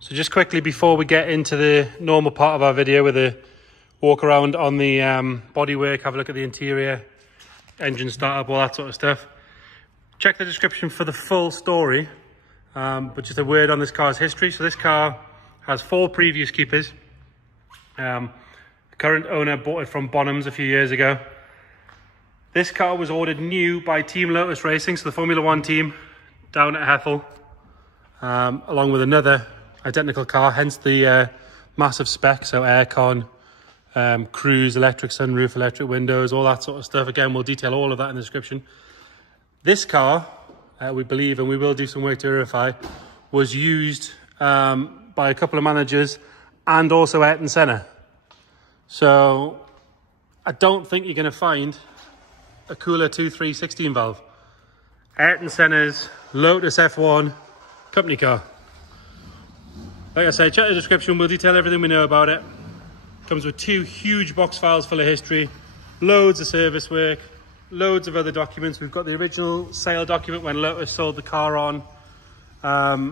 So just quickly before we get into the normal part of our video with a walk around on the bodywork, have a look at the interior, engine startup, all that sort of stuff. Check the description for the full story, but just a word on this car's history. So this car has 4 previous keepers. The current owner bought it from Bonhams a few years ago. This car was ordered new by Team Lotus Racing, so the Formula 1 team down at Hethel, along with another identical car, hence the massive spec. So aircon, cruise, electric sunroof, electric windows, all that sort of stuff. Again, we'll detail all of that in the description. This car, we believe, and we will do some work to verify, was used by a couple of managers and also Ayrton Senna. So I don't think you're going to find a cooler 2.3 16 valve. Ayrton Senna's Lotus F1 company car. Like I say, check the description, we'll detail everything we know about it. Comes with 2 huge box files full of history, loads of service work, loads of other documents. We've got the original sale document when Lotus sold the car on,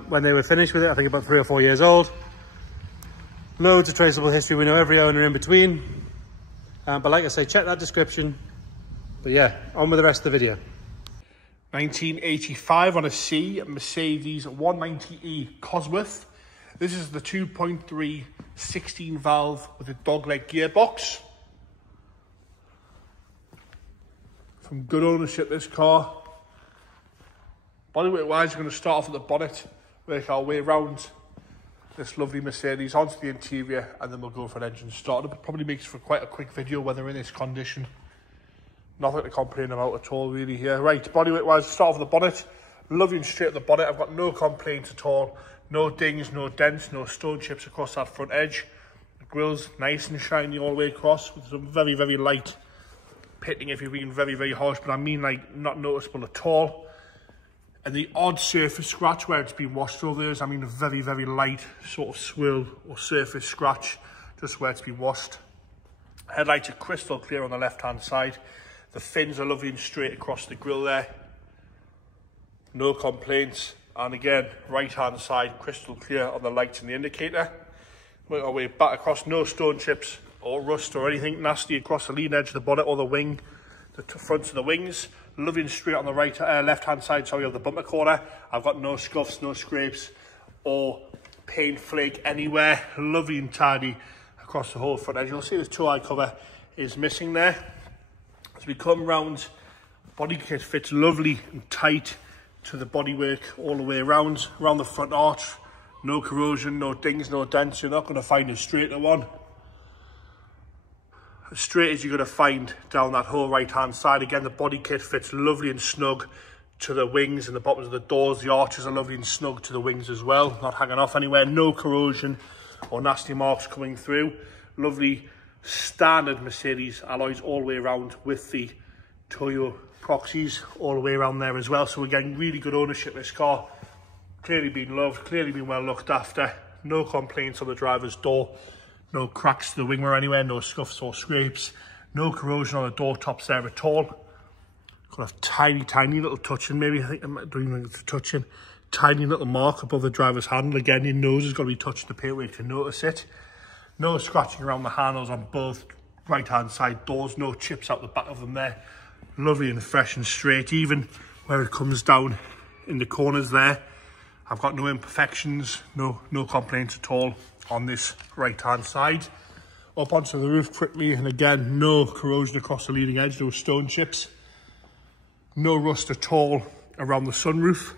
when they were finished with it, I think about 3 or 4 years old. Loads of traceable history, we know every owner in between. But like I say, check that description. But yeah, on with the rest of the video. 1985 on a C, Mercedes 190E Cosworth. This is the 2.3 16 valve with a dogleg gearbox. From good ownership, this car. Bodyweight wise, we're going to start off at the bonnet, work our way around this lovely Mercedes onto the interior, and then we'll go for an engine start. It probably makes for quite a quick video when they're in this condition. Nothing to complain about at all really here. Right, bodyweight wise, start off with the bonnet. Lovely and straight at the bonnet. I've got no complaints at all. No dings, no dents, no stone chips across that front edge. The grill's nice and shiny all the way across with some very, very light pitting if you're being very, very harsh, but I mean like not noticeable at all. And the odd surface scratch where it's been washed over there is, I mean, a very, very light sort of swirl or surface scratch just where it's been washed. Headlights are crystal clear on the left-hand side. The fins are lovely and straight across the grille there. No complaints. And again, right-hand side, crystal clear on the lights and the indicator. Work our way back across, no stone chips or rust or anything nasty across the lead edge of the bonnet or the wing, the fronts of the wings. Lovely and straight on the left-hand side, sorry, of the bumper corner. I've got no scuffs, no scrapes or paint flake anywhere. Lovely and tidy across the whole front edge. You'll see this two-eye cover is missing there. As we come round, body kit fits lovely and tight to the bodywork all the way around the front arch. No corrosion, no dings, no dents. You're not going to find a straighter one. As straight as you're going to find down that whole right-hand side. Again, the body kit fits lovely and snug to the wings and the bottoms of the doors. The arches are lovely and snug to the wings as well, not hanging off anywhere. No corrosion or nasty marks coming through. Lovely standard Mercedes alloys all the way around with the Toyo proxies all the way around there as well. So again, really good ownership. This car clearly been loved, clearly been well looked after. No complaints on the driver's door, no cracks to the wingware anywhere, no scuffs or scrapes, no corrosion on the door tops there at all. Got a tiny little touching, maybe I think I might do it's a touching, tiny little mark above the driver's handle. Again, your nose has got to be touching the paintwork to notice it. No scratching around the handles on both right-hand side doors, no chips out the back of them there. Lovely and fresh and straight, even where it comes down in the corners there. I've got no imperfections, no complaints at all on this right-hand side. Up onto the roof quickly, and again, no corrosion across the leading edge, no stone chips. No rust at all around the sunroof.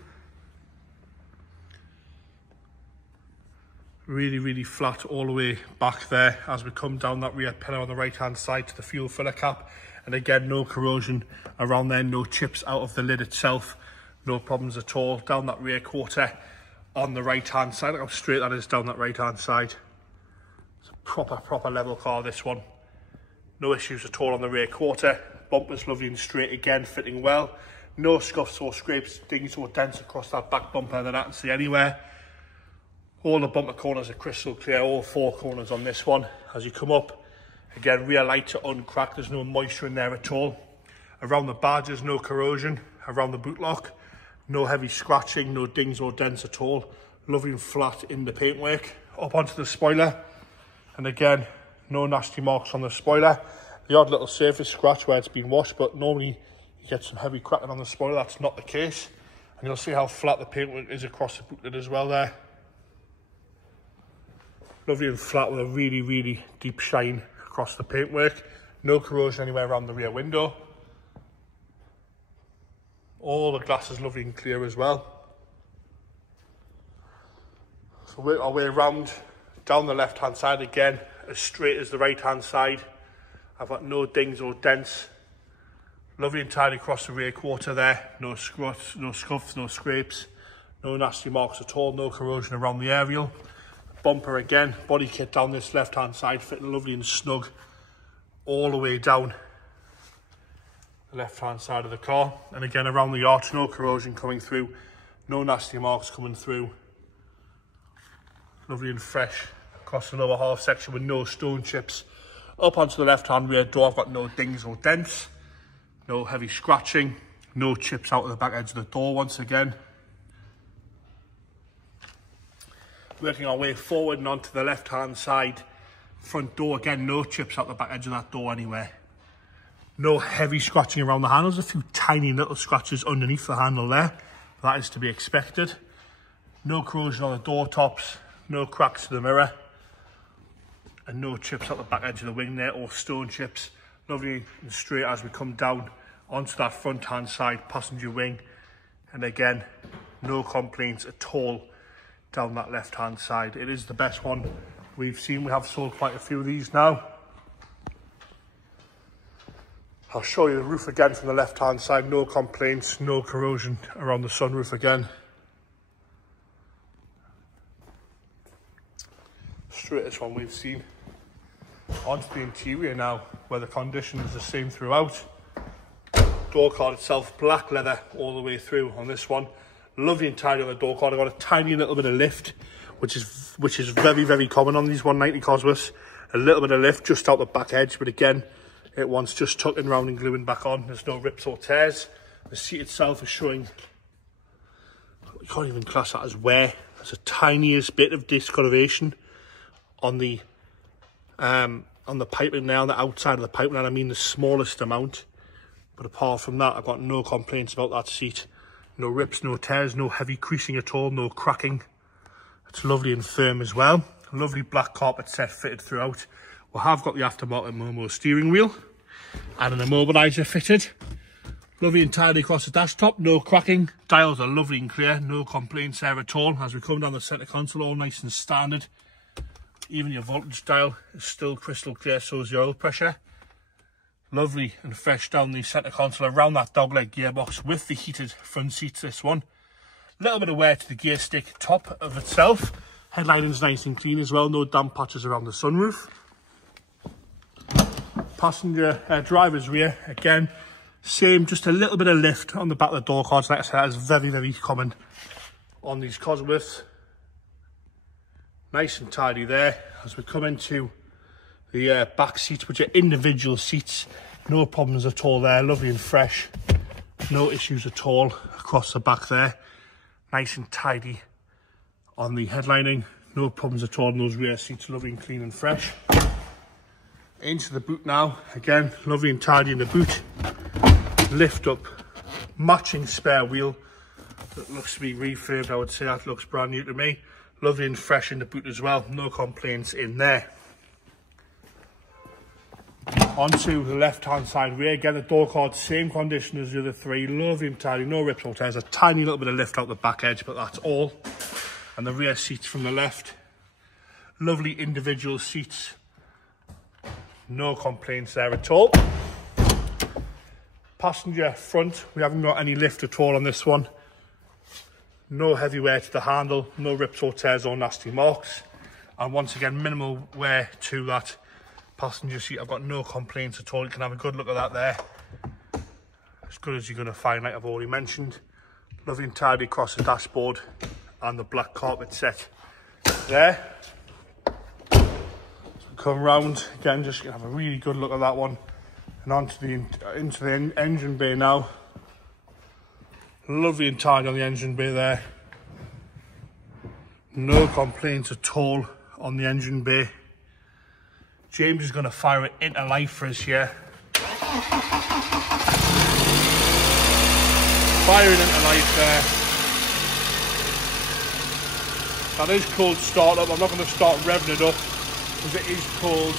Really flat all the way back there as we come down that rear pillar on the right-hand side to the fuel filler cap. And again, no corrosion around there, no chips out of the lid itself, no problems at all. Down that rear quarter on the right-hand side, look how straight that is down that right-hand side. It's a proper level car, this one. No issues at all on the rear quarter. Bumper's lovely and straight again, fitting well. No scuffs or scrapes, dings or dents across that back bumper that I can see anywhere. All the bumper corners are crystal clear, all 4 corners on this one. As you come up, again, rear lights are uncracked, there's no moisture in there at all. Around the badges, no corrosion. Around the boot lock, no heavy scratching, no dings or dents at all. lovely and flat in the paintwork. Up onto the spoiler, and again, no nasty marks on the spoiler. The odd little surface scratch where it's been washed, but normally you get some heavy cracking on the spoiler. That's not the case. And you'll see how flat the paintwork is across the boot lid as well there. Lovely and flat with a really, really deep shine across the paintwork. No corrosion anywhere around the rear window. All the glass is lovely and clear as well. So work our way around down the left hand side again, as straight as the right hand side. I've got no dings or dents. Lovely and tidy across the rear quarter there. No scuffs, no scrapes, no nasty marks at all, no corrosion around the aerial. Bumper again, body kit down this left hand side, fitting lovely and snug all the way down the left hand side of the car. And again around the arch, no corrosion coming through, no nasty marks coming through. Lovely and fresh across the lower half section with no stone chips. Up onto the left hand rear door, I've got no dings or dents, no heavy scratching, no chips out of the back edge of the door once again. Working our way forward and onto the left hand side front door, again no chips out the back edge of that door anywhere. No heavy scratching around the handles, a few tiny little scratches underneath the handle there. That is to be expected. No corrosion on the door tops, no cracks to the mirror, and no chips out the back edge of the wing there, or stone chips. Lovely and straight as we come down onto that front hand side passenger wing. And again, no complaints at all down that left hand side. It is the best one we've seen. We have sold quite a few of these now. I'll show you the roof again from the left hand side. No complaints, no corrosion around the sunroof again. Straightest one we've seen. Onto the interior now, where the condition is the same throughout. Door card itself, black leather all the way through on this one. Lovely and tidy on the door card. I've got a tiny little bit of lift, which is very, very common on these 190 Cosworths. A little bit of lift just out the back edge, but again, it wants just tucking around and gluing back on. There's no rips or tears. The seat itself is showing, you can't even class that as wear. There's a tiniest bit of discoloration on the piping there, on the outside of the piping, and I mean the smallest amount. But apart from that, I've got no complaints about that seat. No rips, no tears, no heavy creasing at all, no cracking. It's lovely and firm as well. Lovely black carpet set fitted throughout. We have got the aftermarket Momo steering wheel and an immobiliser fitted. Lovely and tidy across the dash top, no cracking. Dials are lovely and clear, no complaints there at all. As we come down the centre console, all nice and standard. Even your voltage dial is still crystal clear, so is the oil pressure. Lovely and fresh down the centre console, around that dogleg gearbox with the heated front seats, this one. Little bit of wear to the gear stick top of itself. Headlighting's nice and clean as well, no damp patches around the sunroof. Passenger driver's rear, again, same, just a little bit of lift on the back of the door cards. Like I said, it's very, very common on these Cosworths. Nice and tidy there. As we come into the back seats, which are individual seats, no problems at all there. Lovely and fresh, no issues at all across the back there. Nice and tidy on the headlining, no problems at all in those rear seats. Lovely and clean and fresh. Into the boot now, again, lovely and tidy in the boot. Lift up, matching spare wheel that looks to be refurbed. I would say that looks brand new to me. Lovely and fresh in the boot as well, no complaints in there. Onto the left hand side rear, again the door card, same condition as the other three. Lovely and tidy, no rips or tears. A tiny little bit of lift out the back edge, but that's all. And the rear seats from the left, lovely individual seats. No complaints there at all. Passenger front, we haven't got any lift at all on this one. No heavy wear to the handle, no rips or tears or nasty marks. And once again, minimal wear to that passenger seat. I've got no complaints at all. You can have a good look at that there. As good as you're going to find, like I've already mentioned. Lovely and tidy across the dashboard and the black carpet set there. Come round again, just gonna have a really good look at that one, and into the engine bay now. Lovely and tidy on the engine bay there. No complaints at all on the engine bay. James is going to fire it into life for us here. Firing into life there. That is cold start up. I'm not going to start revving it up because it is cold.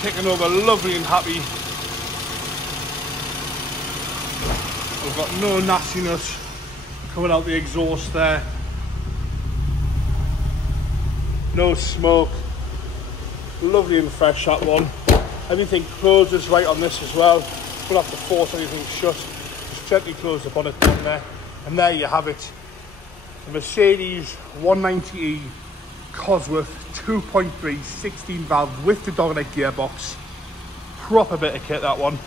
Ticking over lovely and happy. We've got no nastiness coming out the exhaust there. No smoke. Lovely and fresh, that one. Everything closes right on this as well. Don't have to force anything shut. Just gently close the bonnet down there. And there you have it. The Mercedes 190e Cosworth 2.3 16 valve with the dogleg gearbox. Proper bit of kit, that one.